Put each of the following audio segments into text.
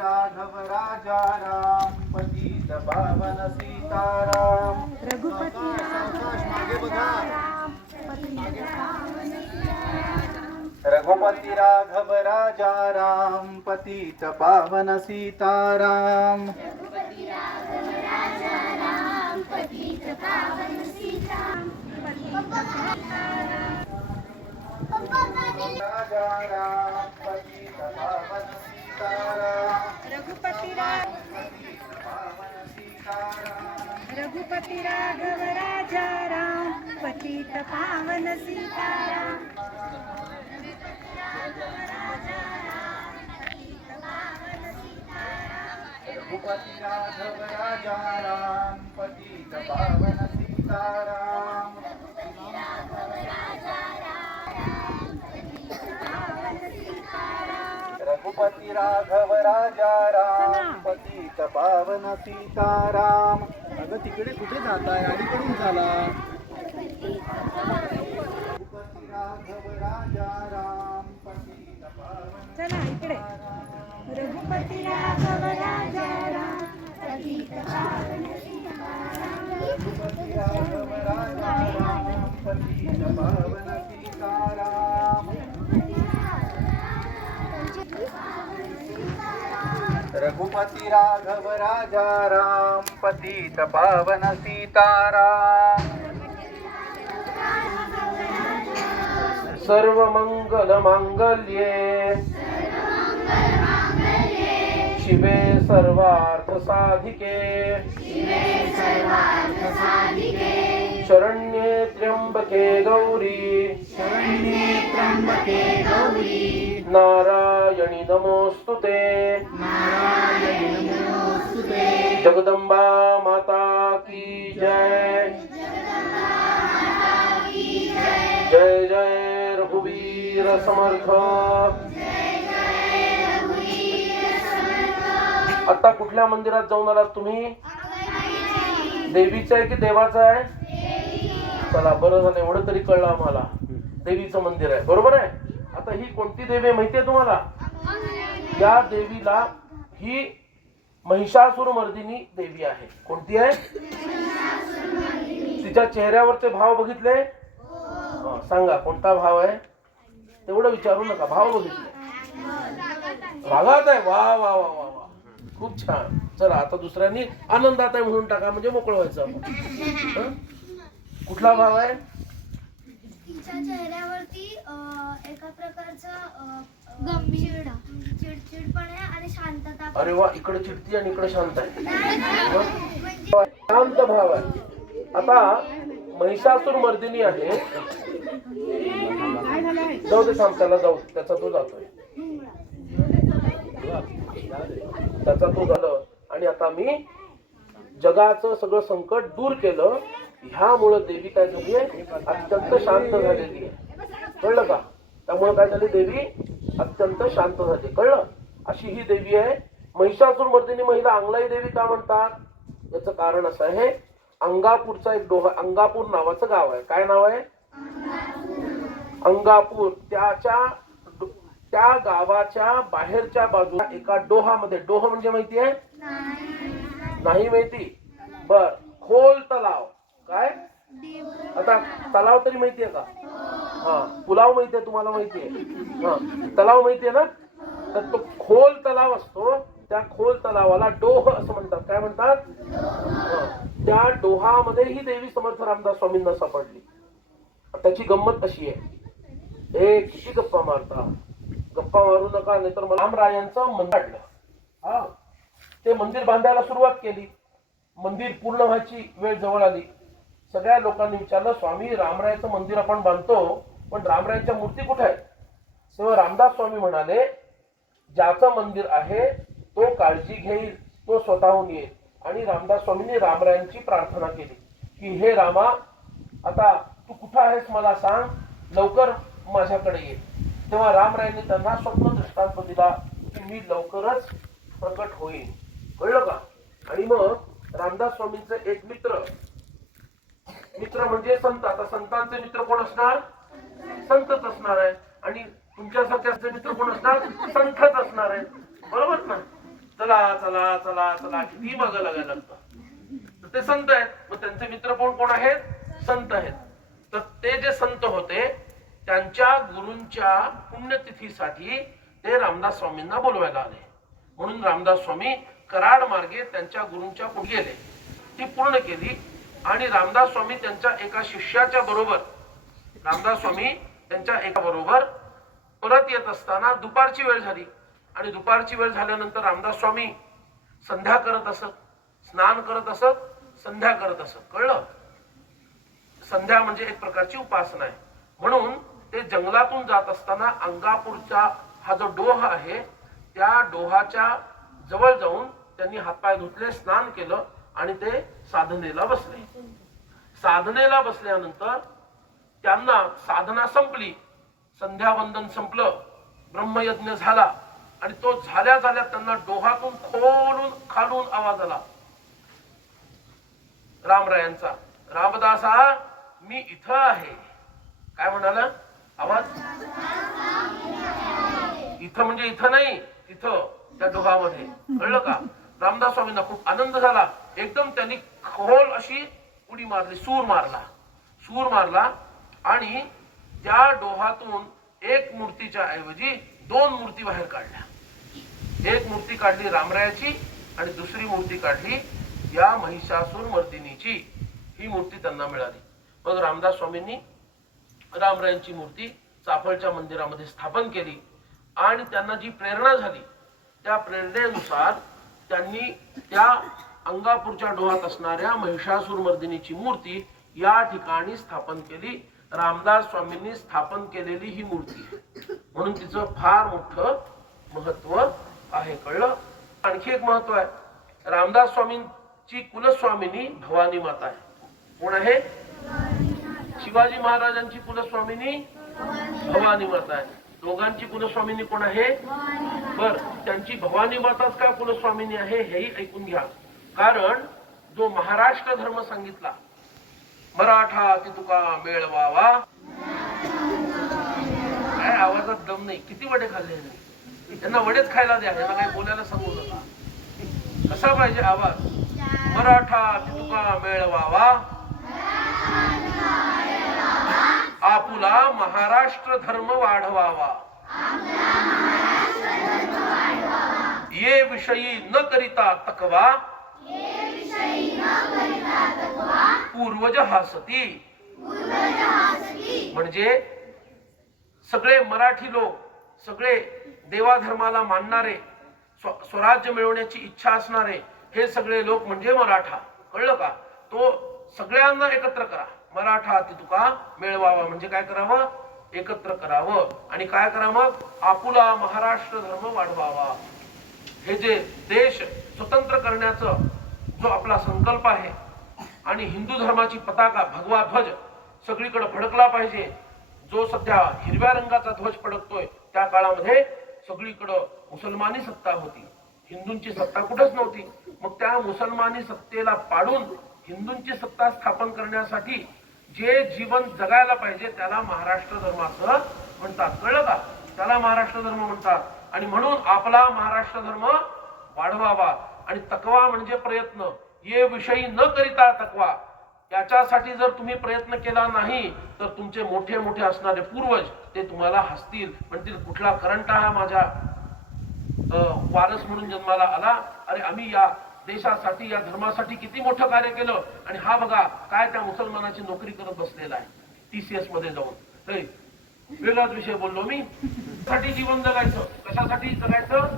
राघव राजा राम पतित पावन सीताराम रघुपती मागे बघा रघुपती राघव राजा राम पतित पावन सीताराम राजा राम पतित पावन सीताराम रघुपती पावन सीताराम रघुपती राघव राजा राम पतित पावन सीताराम रघुपती राघव राजा राम पतित पावन सीताराम रघुपती राघव राजा राम पतित पावन सीताराम अगं तिकडे कुठे जाताय अलीकडून झाला रघुपती राघव राजा राम पतित पावन चला इकडे रघुपती राघव राजा राम पतित पावन रघुपती राघव राजा राम पतित पावन सीताराम रघुपती राघव राजा राम पतित पावन सीताराम सर्व मंगल मांगल्ये शिवे सर्वार्थ साधिके शरण्ये त्र्यंबके गौरी नारायणी नमोस्तुते जगदंबा माता की जय जय जय रघुवीर समर्थ आता कुठल्या मंदिरात जाऊन आलात तुम्ही देवीचं आहे की देवाचं आहे चला बरं झालं एवढं तरी कळलं आम्हाला देवीचं मंदिर आहे बरोबर आहे आता ही कोणती देवी आहे माहितीये तुम्हाला या देवीला ही महिषासुरमर्दिनी देवी आहे कोणती आहे तिच्या चेहऱ्यावरचे भाव बघितले सांगा कोणता भाव आहे तेवढं विचारू नका भाव बघितले रागात आहे वा वा वा वा वा खूप छान चला आता दुसऱ्यांनी आनंदात आहे म्हणून टाका म्हणजे मोकळं व्हायचं कुठला भाव आहे तिच्या चेहऱ्यावरती एका प्रकारचा चिडचिडपण आहे आणि शांतता अरे वा इकडे चिडती आणि इकडे शांत आहे शांत भाव आहे आता महिषासुर मर्दिनी आहे जाऊ दे थांब त्याला जाऊ त्याचा तो जातोय त्याचा तो झालं आणि आता मी जगाचं सगळं संकट दूर केलं ह्यामुळे देवी काय झाली आहे अत्यंत शांत झालेली आहे कळलं का त्यामुळे काय झाली देवी अत्यंत शांत झाली कळलं अशी ही देवी आहे महिषासुरमर्दिनी महिला अंगलाई देवी का म्हणतात याचं कारण असं आहे अंगापूरचा एक डोहा अंगापूर नावाचं गाव आहे काय नाव आहे अंगापूर त्या गावाच्या बाहेरच्या बाजूला एका डोहामध्ये डोह म्हणजे माहिती आहे नाही माहिती बर खोल तलाव काय आता तलाव तरी माहितीये का हा पुलाव माहितीये तुम्हाला माहितीये हा तलाव माहितीये ना तर तो खोल तलाव असतो त्या खोल तलावाला डोह असं म्हणतात काय म्हणतात त्या डोहामध्ये ही देवी समर्थ रामदास स्वामींना सापडली त्याची गंमत अशी आहे किती गप्पा मारता गप्पा मारू नका नाहीतर मला रामरायांचं मंदिर काढलं हा ते मंदिर बांधायला सुरुवात केली मंदिर पूर्ण व्हायची वेळ जवळ आली सगळ्या लोकांनी विचारलं स्वामी रामरायाचं मंदिर आपण बांधतो पण रामरायांच्या मूर्ती कुठे आहेत तेव्हा रामदास स्वामी म्हणाले ज्याचं मंदिर आहे तो काळजी घेईल तो स्वतःहून येईल आणि रामदास स्वामींनी रामरायांची प्रार्थना केली की हे रामा आता तू कुठं आहेस मला सांग लवकर माझ्याकडे ये तेव्हा रामरायांनी त्यांना स्वप्न दृष्टांत दिला की मी लवकरच प्रकट होईल कळलं का आणि मग रामदास स्वामींचे एक मित्र म्हणजे संत आता संतांचे मित्र कोण असणार संतच असणार आहे आणि तुमच्यासारख्याचे मित्र कोण असणार संतच असणार आहे बरोबर ना चला चला चला चला किती मागं लागायला लागतं. तर ते संत आहेत, मग त्यांचे मित्र कोण आहेत? संत आहेत. तर ते जे संत होते त्यांच्या गुरूंच्या पुण्यतिथीसाठी ते रामदास स्वामींना बोलवायला आले. म्हणून रामदास स्वामी कराड मार्गे त्यांच्या गुरूंच्या पुढे गेले. ती पूर्ण केली आणि रामदास स्वामी त्यांच्या एका शिष्याच्या बरोबर परत येत असताना दुपारची वेळ झाली आणि दुपारची वेळ झाल्यानंतर रामदास स्वामी संध्या करत असत, स्नान करत असत, संध्या करत असत. कळलं? संध्या म्हणजे एक प्रकारची उपासना आहे. म्हणून ते जंगलातून जात असताना अंगापूरचा हा जो डोह आहे त्या डोहाच्या जवळ जाऊन त्यांनी हातपाय धुतले, स्नान केलं आणि ते साधनेला बसले. साधनेला बसल्यानंतर त्यांना साधना संपली, संध्यावंदन संपलं, ब्रह्मयज्ञ झाला आणि तो झाल्या त्यांना डोहातून खोलून खालून आवाज आला रामरायांचा, रामदासा मी इथं आहे. काय म्हणाला आवाज? इथं म्हणजे इथं नाही, तिथं त्या डोहामध्ये. कळलं का? रामदास स्वामींना खूप आनंद झाला. एकदम त्यांनी खोल अशी उडी मारली, सूर मारला आणि त्या डोहातून एक मूर्तीच्या ऐवजी 2 मूर्ती बाहेर काढल्या. एक मूर्ती काढली रामरायाची आणि दुसरी मूर्ती काढली या महिषासुर मर्दिनीची. ही मूर्ती त्यांना मिळाली. मग रामदास स्वामींनी रामरायांची मूर्ती चाफळच्या मंदिरामध्ये स्थापन केली आणि त्यांना जी प्रेरणा झाली त्या प्रेरणेनुसार त्यांनी त्या अंगापूरच्या डोहात असणाऱ्या महिषासुर मर्दिनीची मूर्ती या ठिकाणी स्थापन केली. रामदास स्वामींनी स्थापन केलेली ही मूर्ती म्हणून तिचं फार मोठं महत्व आहे. कळलं? आणखी एक महत्व आहे. रामदास स्वामींची कुलस्वामिनी भवानी माता आहे. कोण आहे? शिवाजी महाराजांची कुलस्वामिनी भवानी माता आहे. दोघांची कुलस्वामिनी कोण आहे? बर, त्यांची भवानी माताच का कुलस्वामिनी आहे हेही ऐकून घ्या. कारण जो महाराष्ट्र धर्म सांगितला, मराठा ती तुका मेळवावा. काय आवाजात दम नाही. किती वडे खाल्ले त्यांना? वडेच खायला द्या, यांना काही बोलायला सांगू नका. कसा पाहिजे आवाज? मराठा ती तुका मेळवावा, आपुला महाराष्ट्र धर्म वाढवावा, ये विषयी न करिता तकवा, पूर्वज हासती. म्हणजे सगळे मराठी लोक, सगळे देवाधर्माला मानणारे, स्वराज्य मिळवण्याची इच्छा असणारे हे सगळे लोक म्हणजे मराठा. कळलं का? तो सगळ्यांना एकत्र करा. मराठा ती तुका मिळवावा म्हणजे काय करावं? एकत्र करावं. आणि काय करावं? आपुला महाराष्ट्र धर्म वाढवावा. हे जे देश स्वतंत्र करण्याचा जो आपला संकल्प आहे आणि हिंदू धर्माची पताका भगवा ध्वज सगळीकडे फडकला पाहिजे. जो सध्या हिरव्या रंगाचा ध्वज फडकतोय त्या काळामध्ये सगळीकडे मुसलमानी सत्ता होती, हिंदूंची सत्ता कुठंच नव्हती. मग त्या मुसलमानी सत्तेला पाडून हिंदूंची सत्ता स्थापन करण्यासाठी जे जीवन जगायला पाहिजे त्याला महाराष्ट्र धर्म असं म्हणतात. कळलं का? त्याला महाराष्ट्र धर्म म्हणतात. आणि म्हणून आपला महाराष्ट्र धर्म वाढवावा. आणि तकवा म्हणजे प्रयत्न. ये विषयी न करिता तकवा. याच्यासाठी जर तुम्ही प्रयत्न केला नाही तर तुमचे मोठे मोठे असणारे पूर्वज ते तुम्हाला हसतील, म्हणतील कुठला करंट हा माझ्या वारस म्हणून जन्माला आला. अरे आम्ही या देशासाठी, या धर्मासाठी किती मोठं कार्य केलं आणि हा बघा काय त्या मुसलमानाची नोकरी करत बसलेला आहे TCS मध्ये जाऊन. वेगळाच विषय बोललो मी. साठी जीवन जगायचं. कशासाठी जगायचं?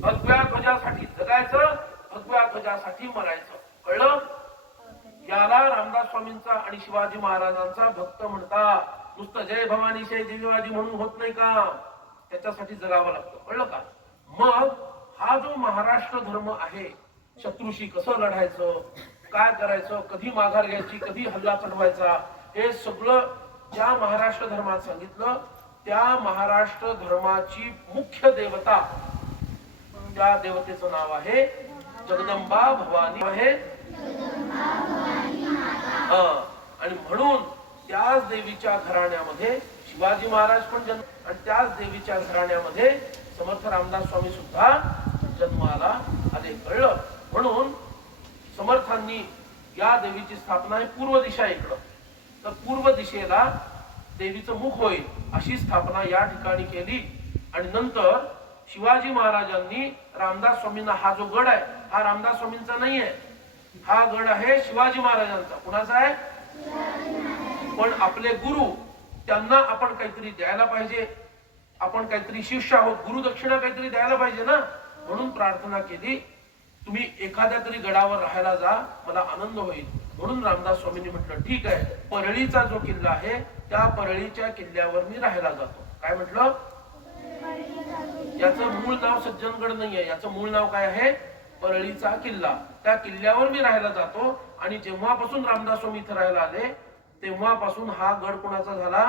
भगव्या ध्वजासाठी जगायचं, भगव्या ध्वजासाठी मरायचं. कळलं? याला रामदास स्वामींचा आणि शिवाजी महाराजांचा भक्त म्हणतात. नुसतं जय भवानी जय शिवाजी म्हणून होत नाही का? त्याच्यासाठी जगावं लागतं. कळलं का? मग हा जो महाराष्ट्र धर्म आहे, शत्रूशी कसं लढायचं, काय करायचं, कधी माघार घ्यायची, कधी हल्ला चढवायचा, हे सगळं ज्या महाराष्ट्र धर्मात सांगितलं. त्या महाराष्ट्र धर्माची मुख्य देवता, त्या देवतेचं नाव आहे जगदंबा भवानी आहे. आणि म्हणून त्याच देवीच्या घराण्यामध्ये शिवाजी महाराज पण जन्म आणि त्याच देवीच्या घराण्यामध्ये समर्थ रामदास स्वामी सुद्धा स्थापना आहे पूर्व दिशा इकडं, तर पूर्व दिशेला देवीचं मुख होईल अशी स्थापना या ठिकाणी केली. आणि नंतर शिवाजी महाराजांनी रामदास स्वामींना, हा जो गड आहे हा रामदास स्वामींचा नाही आहे, हा गड आहे शिवाजी महाराजांचा. कुणाचा आहे? पण आपले गुरु, त्यांना आपण काहीतरी द्यायला पाहिजे, आपण काहीतरी शिष्य आहोत, गुरुदक्षिणा काहीतरी द्यायला पाहिजे ना. म्हणून प्रार्थना केली, तुम्ही एखाद्या तरी गडावर राहायला जा, मला आनंद होईल. म्हणून रामदास स्वामींनी म्हटलं ठीक आहे, परळीचा जो किल्ला आहे त्या परळीच्या किल्ल्यावर मी राहायला जातो. काय म्हटलं? याचं मूळ नाव सज्जनगड नाहीये, याचं मूळ नाव काय आहे? परळीचा किल्ला. त्या किल्ल्यावर मी राहायला जातो. आणि जेव्हापासून रामदास स्वामी इथे राहायला आले तेव्हापासून हा गड कोणाचा झाला?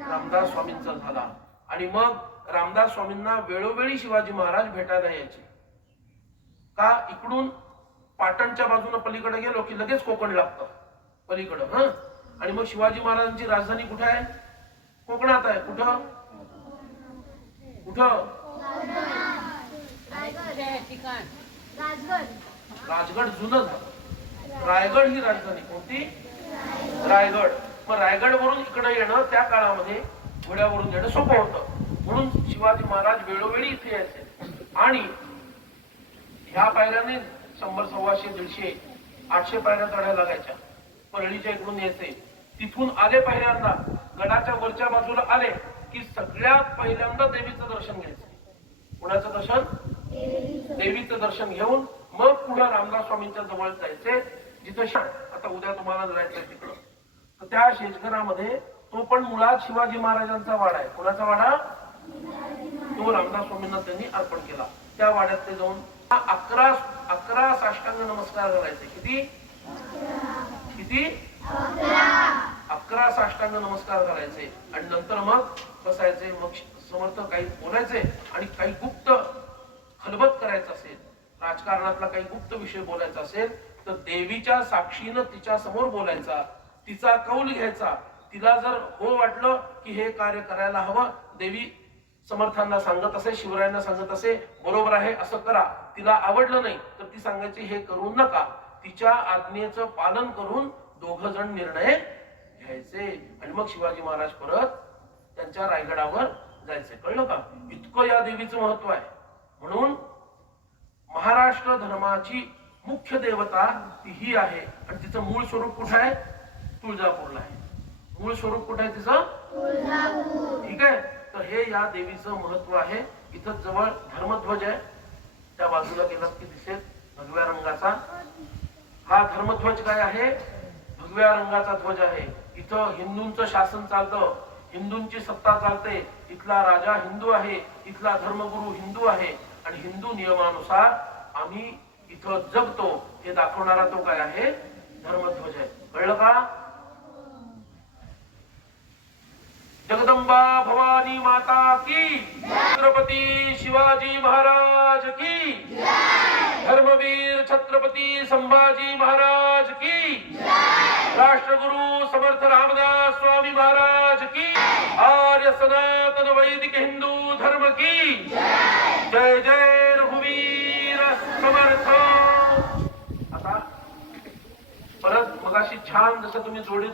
रामदास स्वामींचा झाला. आणि मग रामदास स्वामींना वेळोवेळी शिवाजी महाराज भेटायला यायचे. का? इकडून पाटणच्या बाजूने पलीकडे गेलो की लगेच कोकण लागतं पलीकडं. आणि मग शिवाजी महाराजांची राजधानी कुठे आहे? कोकणात आहे. कुठं कुठं? राजगड जुनं झालं. रायगड ही राजधानी. कोणती? रायगड. मग रायगड वरून इकडे येणं त्या काळामध्ये घोड्यावरून येणं सोपं होतं. म्हणून शिवाजी महाराज वेळोवेळी इथे यायचे. आणि ह्या पायऱ्याने 100, 125, 150, 800 पायऱ्या चढायला लागायच्या. परळीच्या इकडून यायचे. तिथून आले पहिल्यांदा गडाच्या वरच्या बाजूला आले की सगळ्यात पहिल्यांदा देवीचं दर्शन घ्यायचं. कुणाचं दर्शन? देवीचं दर्शन घेऊन मग पुढे रामदास स्वामींच्या जवळ जायचे. जिथं आता उद्या तुम्हाला जायचंय तिकडं, तर त्या शेजगरामध्ये तो पण मुळात शिवाजी महाराजांचा वाडा आहे. कोणाचा वाडा? तो रामदास स्वामींना त्यांनी अर्पण केला. त्या वाड्यात ते जाऊन 11 साष्टांग नमस्कार करायचे. किती? 11 साष्टांग नमस्कार करायचे. आणि नंतर मग बसायचे. मग समर्थ काही बोलायचे आणि काही गुप्त खलबत करायचं असेल, राजकारणातला काही गुप्त विषय बोलायचा असेल तर देवीच्या साक्षीनं तिच्या समोर बोलायचा, तिचा कौल घ्यायचा. तिला जर हो वाटलं की हे कार्य करायला हवं, देवी समर्थांना सांगत असे, शिवरायांना सांगत असे, बरोबर आहे असं करा. तिला आवडलं नाही तर ती सांगायची हे करू नका. तिच्या आज्ञेचं पालन करून दोघ जण निर्णय घ्यायचे. आणि मग शिवाजी महाराज परत त्यांच्या रायगडावर जायचे. कळलं का? इतकं या देवीचं महत्व आहे. म्हणून महाराष्ट्र धर्माची मुख्य देवता तीही आहे. आणि तिचं मूळ स्वरूप कुठं आहे? तुळजापूरला आहे. मूळ स्वरूप कुठं आहे तिचं? ठीक आहे. तर हे या देवीचं महत्व आहे. इथं जवळ धर्मध्वज आहे, त्या बाजूला गेलात की दिसेल भगव्या रंगाचा. हा धर्मध्वज काय आहे? भगव्या रंगाचा ध्वज आहे. इथं हिंदूंचं शासन चालतं, हिंदूंची सत्ता चालते. इथला राजा हिंदू आहे, इथला धर्मगुरू हिंदू आहे. आणि हिंदू नियमानुसार आम्ही इथं जगतो हे दाखवणारा तो काय आहे? धर्मध्वज आहे. कळलं का? जगदंबा भवानी माता की, छत्रपती शिवाजी महाराज की, धर्मवीर छत्रपती संभाजी महाराज की, राष्ट्रगुरु समर्थ रामदास स्वामी महाराज की, आर्य सनातन वैदिक हिंदू धर्म की जय जय रघुवीर समर्थ. आता परत मगाशी छान जसं तुम्ही जोडी